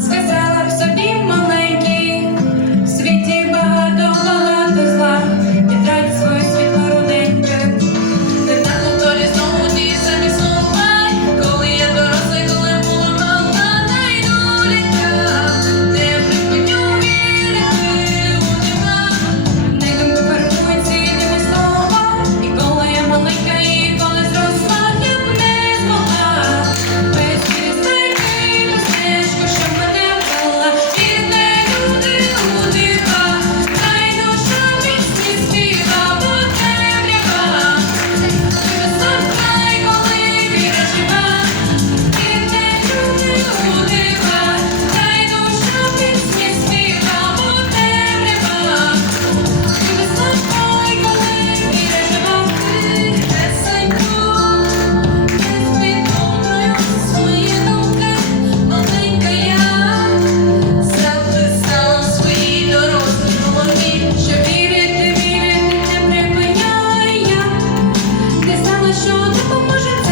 сказала б собі маленька. що не поможе.